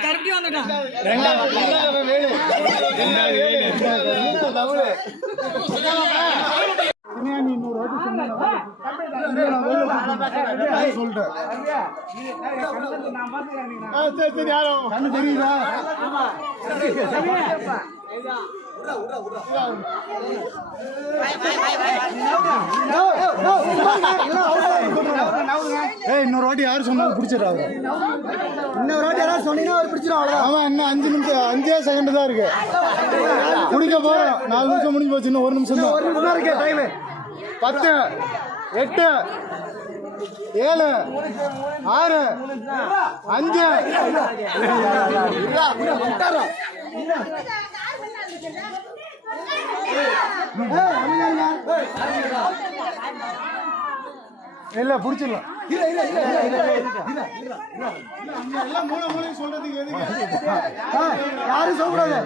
கருப்பி வந்துட்டான் ஏய் இன்னொரு வாட்டி யாரு சொன்னாலும் பிடிச்சிடா அவரு. இன்னொரு வாட்டி யாராவது சொன்னீங்கன்னா அவர் பிடிச்சிடும் இன்னும் அஞ்சு நிமிஷம் அஞ்சே செகண்ட் தான் இருக்கு. குடிக்க போறோம் நாலு நிமிஷம் முடிஞ்சு போச்சு இன்னும் ஒரு நிமிஷம் தான். ஒரு நிமிஷம் தான் இருக்கு. டைம் பத்து எட்டு ஏழு ஆறு அஞ்சு. இல்ல பிடிச்சிடலாம். எல்லாம் மூணு மூணு சொல்றதுக்கு எதுக்கு? யாரும் சொல்லக்கூடாது.